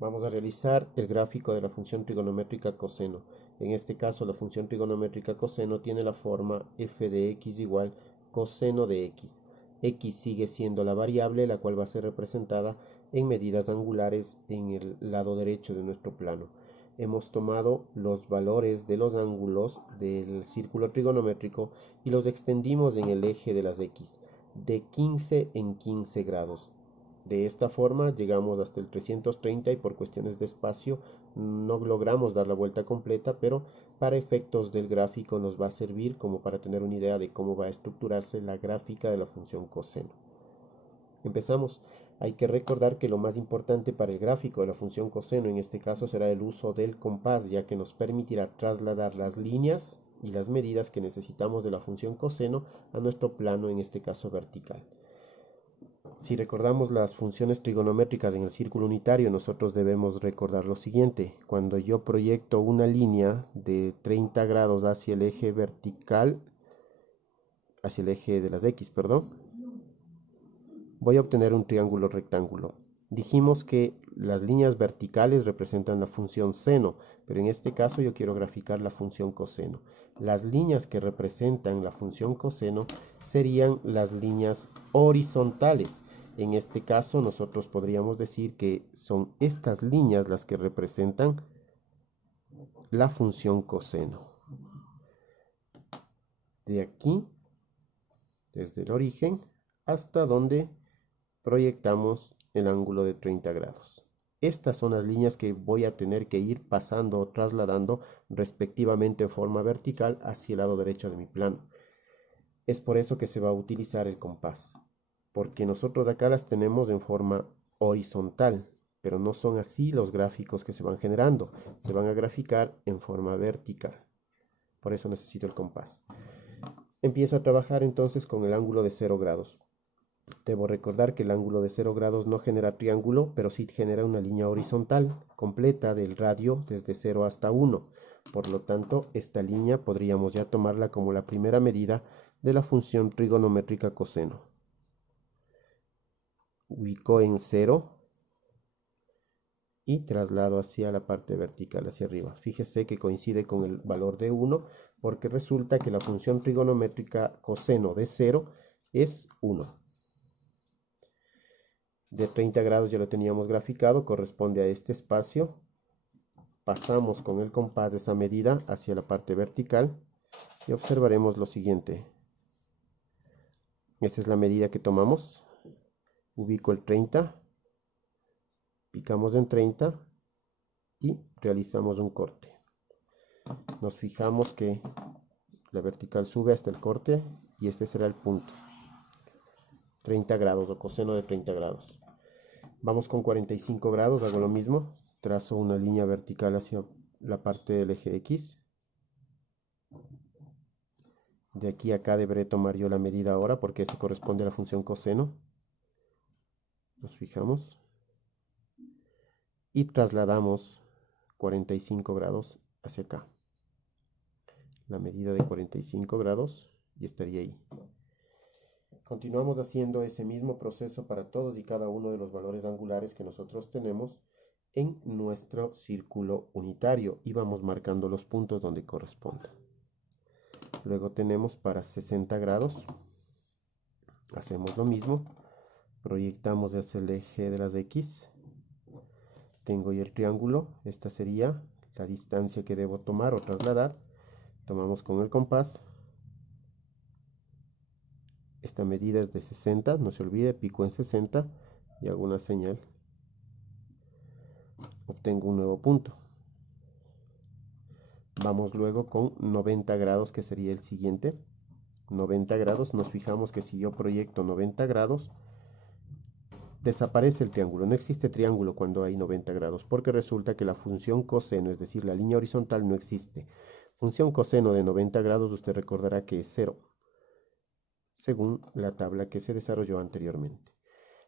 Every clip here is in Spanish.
Vamos a realizar el gráfico de la función trigonométrica coseno. En este caso, la función trigonométrica coseno tiene la forma f de x igual coseno de x. X sigue siendo la variable, la cual va a ser representada en medidas angulares en el lado derecho de nuestro plano. Hemos tomado los valores de los ángulos del círculo trigonométrico y los extendimos en el eje de las x, de 15 en 15 grados. De esta forma llegamos hasta el 330 y por cuestiones de espacio no logramos dar la vuelta completa, pero para efectos del gráfico nos va a servir como para tener una idea de cómo va a estructurarse la gráfica de la función coseno. Empezamos. Hay que recordar que lo más importante para el gráfico de la función coseno en este caso será el uso del compás, ya que nos permitirá trasladar las líneas y las medidas que necesitamos de la función coseno a nuestro plano, en este caso vertical. Si recordamos las funciones trigonométricas en el círculo unitario, nosotros debemos recordar lo siguiente. Cuando yo proyecto una línea de 30 grados hacia el eje vertical, hacia el eje de las x, perdón, voy a obtener un triángulo rectángulo. Dijimos que las líneas verticales representan la función seno, pero en este caso yo quiero graficar la función coseno. Las líneas que representan la función coseno serían las líneas horizontales. En este caso nosotros podríamos decir que son estas líneas las que representan la función coseno. De aquí, desde el origen, hasta donde proyectamos el ángulo de 30 grados. Estas son las líneas que voy a tener que ir pasando o trasladando respectivamente en forma vertical hacia el lado derecho de mi plano. Es por eso que se va a utilizar el compás, porque nosotros acá las tenemos en forma horizontal, pero no son así los gráficos que se van generando, se van a graficar en forma vertical. Por eso necesito el compás. Empiezo a trabajar entonces con el ángulo de 0 grados. Debo recordar que el ángulo de 0 grados no genera triángulo, pero sí genera una línea horizontal completa del radio desde 0 hasta 1. Por lo tanto, esta línea podríamos ya tomarla como la primera medida de la función trigonométrica coseno. Ubico en 0 y traslado hacia la parte vertical, hacia arriba. Fíjese que coincide con el valor de 1 porque resulta que la función trigonométrica coseno de 0 es 1. De 30 grados ya lo teníamos graficado, corresponde a este espacio. Pasamos con el compás de esa medida hacia la parte vertical y observaremos lo siguiente. Esa es la medida que tomamos. Ubico el 30, picamos en 30 y realizamos un corte. Nos fijamos que la vertical sube hasta el corte y este será el punto. 30 grados o coseno de 30 grados. Vamos con 45 grados, hago lo mismo. Trazo una línea vertical hacia la parte del eje X. De aquí a acá deberé tomar yo la medida ahora porque eso corresponde a la función coseno. Nos fijamos. Y trasladamos 45 grados hacia acá. La medida de 45 grados y estaría ahí. Continuamos haciendo ese mismo proceso para todos y cada uno de los valores angulares que nosotros tenemos en nuestro círculo unitario y vamos marcando los puntos donde corresponda. Luego tenemos para 60 grados, hacemos lo mismo, proyectamos hacia el eje de las X, tengo ya el triángulo, esta sería la distancia que debo tomar o trasladar, tomamos con el compás. Esta medida es de 60, no se olvide, pico en 60 y hago una señal. Obtengo un nuevo punto. Vamos luego con 90 grados, que sería el siguiente. 90 grados, nos fijamos que si yo proyecto 90 grados, desaparece el triángulo. No existe triángulo cuando hay 90 grados, porque resulta que la función coseno, es decir, la línea horizontal, no existe. Función coseno de 90 grados, usted recordará que es 0. Según la tabla que se desarrolló anteriormente.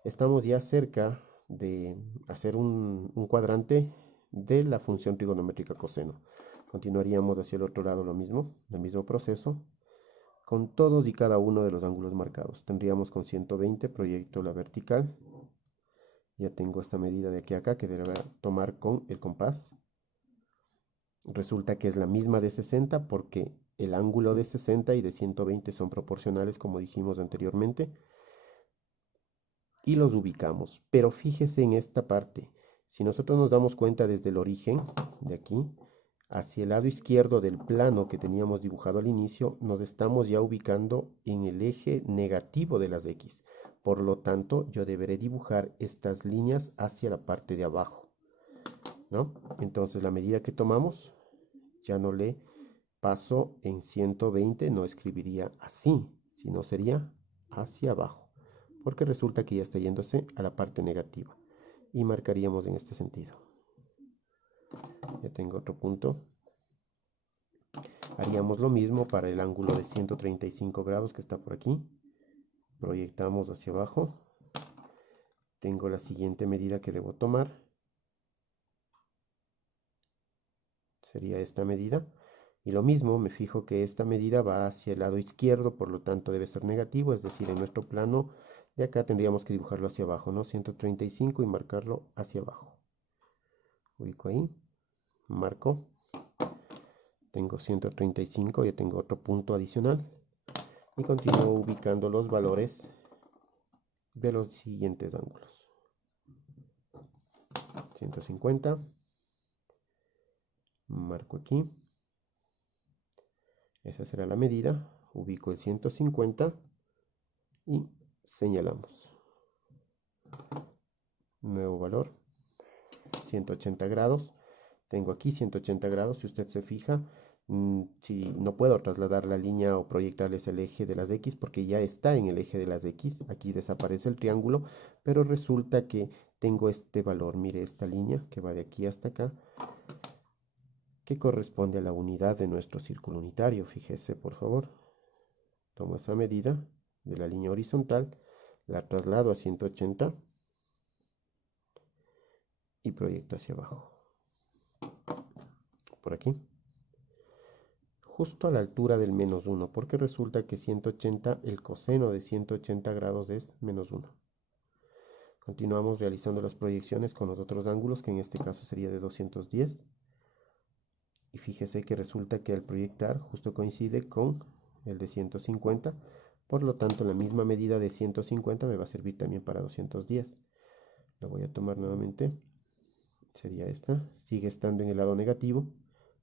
Estamos ya cerca de hacer un cuadrante de la función trigonométrica coseno. Continuaríamos hacia el otro lado lo mismo, el mismo proceso, con todos y cada uno de los ángulos marcados. Tendríamos con 120, proyecto la vertical, Ya tengo esta medida de aquí a acá que deberá tomar con el compás. Resulta que es la misma de 60 porque el ángulo de 60 y de 120 son proporcionales, como dijimos anteriormente, y los ubicamos. Pero fíjese en esta parte, si nosotros nos damos cuenta desde el origen de aquí hacia el lado izquierdo del plano que teníamos dibujado al inicio, nos estamos ya ubicando en el eje negativo de las X. Por lo tanto, yo deberé dibujar estas líneas hacia la parte de abajo, ¿no? Entonces la medida que tomamos ya no le paso en 120, no escribiría así, sino sería hacia abajo, porque resulta que ya está yéndose a la parte negativa y marcaríamos en este sentido. Ya tengo otro punto. Haríamos lo mismo para el ángulo de 135 grados que está por aquí. Proyectamos hacia abajo. Tengo la siguiente medida que debo tomar. Sería esta medida. Y lo mismo, me fijo que esta medida va hacia el lado izquierdo, por lo tanto debe ser negativo, es decir, en nuestro plano de acá tendríamos que dibujarlo hacia abajo, ¿no? 135 y marcarlo hacia abajo. Ubico ahí, marco. Tengo 135, ya tengo otro punto adicional. Y continúo ubicando los valores de los siguientes ángulos. 150. Marco aquí. Esa será la medida. Ubico el 150 y señalamos. Nuevo valor. 180 grados. Tengo aquí 180 grados. Si usted se fija, si no puedo trasladar la línea o proyectarles el eje de las X porque ya está en el eje de las X. Aquí desaparece el triángulo, pero resulta que tengo este valor. Mire esta línea que va de aquí hasta acá, que corresponde a la unidad de nuestro círculo unitario. Fíjese, por favor. Tomo esa medida de la línea horizontal, la traslado a 180 y proyecto hacia abajo. Por aquí. Justo a la altura del menos 1, porque resulta que 180, el coseno de 180 grados es menos 1. Continuamos realizando las proyecciones con los otros ángulos, que en este caso sería de 210. Y fíjese que resulta que al proyectar justo coincide con el de 150. Por lo tanto, la misma medida de 150 me va a servir también para 210. La voy a tomar nuevamente. Sería esta. Sigue estando en el lado negativo.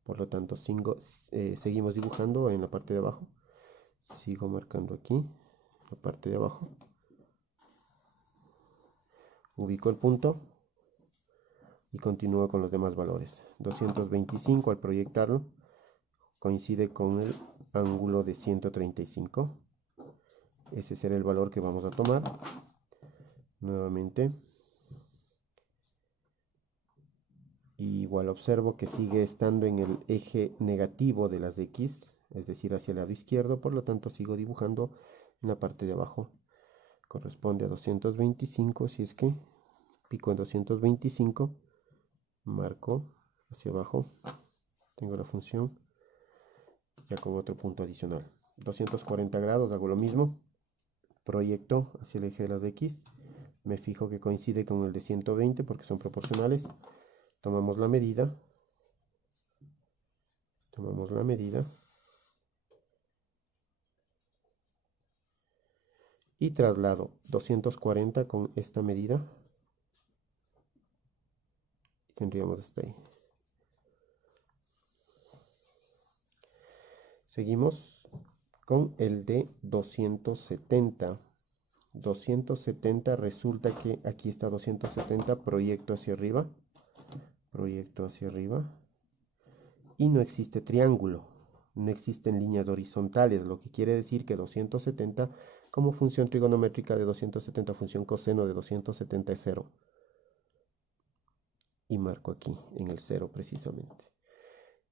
Por lo tanto, seguimos dibujando en la parte de abajo. Sigo marcando aquí la parte de abajo. Ubico el punto y continúo con los demás valores. 225 al proyectarlo coincide con el ángulo de 135. Ese será el valor que vamos a tomar. Nuevamente. Y igual observo que sigue estando en el eje negativo de las X, es decir, hacia el lado izquierdo, por lo tanto sigo dibujando en la parte de abajo. Corresponde a 225, si es que pico en 225, marco hacia abajo, tengo la función, ya con otro punto adicional. 240 grados, hago lo mismo, proyecto hacia el eje de las X, me fijo que coincide con el de 120 porque son proporcionales. Tomamos la medida y traslado 240 con esta medida y tendríamos hasta ahí. Seguimos con el de 270. 270 resulta que aquí está 270, proyecto hacia arriba y no existe triángulo, no existen líneas horizontales, lo que quiere decir que 270 como función trigonométrica de 270, función coseno de 270 es 0. Y marco aquí en el 0 precisamente.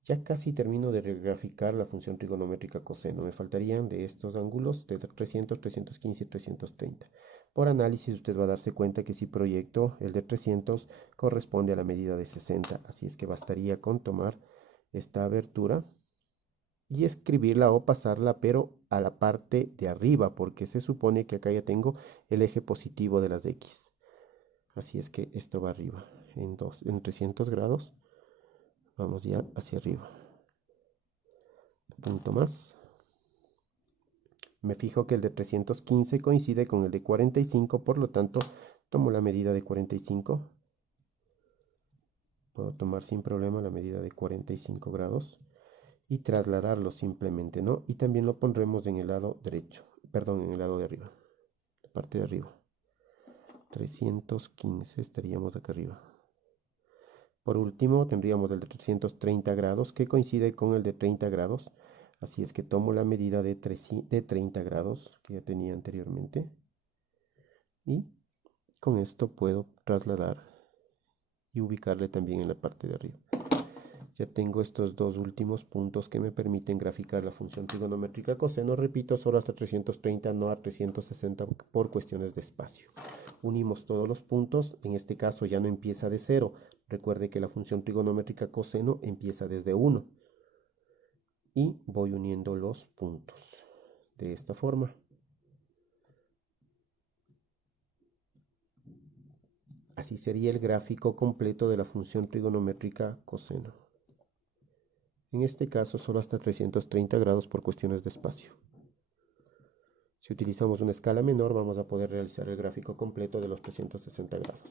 Ya casi termino de graficar la función trigonométrica coseno. Me faltarían de estos ángulos de 300, 315 y 330. Por análisis usted va a darse cuenta que si proyecto el de 300 corresponde a la medida de 60. Así es que bastaría con tomar esta abertura y escribirla o pasarla, pero a la parte de arriba, porque se supone que acá ya tengo el eje positivo de las X. Así es que esto va arriba. En 300 grados vamos ya hacia arriba. Punto más. Me fijo que el de 315 coincide con el de 45, por lo tanto tomo la medida de 45. Puedo tomar sin problema la medida de 45 grados y trasladarlo simplemente, ¿no? Y también lo pondremos en el lado derecho, perdón, en el lado de arriba, la parte de arriba. 315 estaríamos acá arriba. Por último tendríamos el de 330 grados que coincide con el de 30 grados. Así es que tomo la medida de 30 grados que ya tenía anteriormente. Y con esto puedo trasladar y ubicarle también en la parte de arriba. Ya tengo estos dos últimos puntos que me permiten graficar la función trigonométrica coseno. Repito, solo hasta 330, no a 360 por cuestiones de espacio. Unimos todos los puntos. En este caso ya no empieza de 0. Recuerde que la función trigonométrica coseno empieza desde 1. Y voy uniendo los puntos de esta forma. Así sería el gráfico completo de la función trigonométrica coseno. En este caso solo hasta 330 grados por cuestiones de espacio. Si utilizamos una escala menor vamos a poder realizar el gráfico completo de los 360 grados.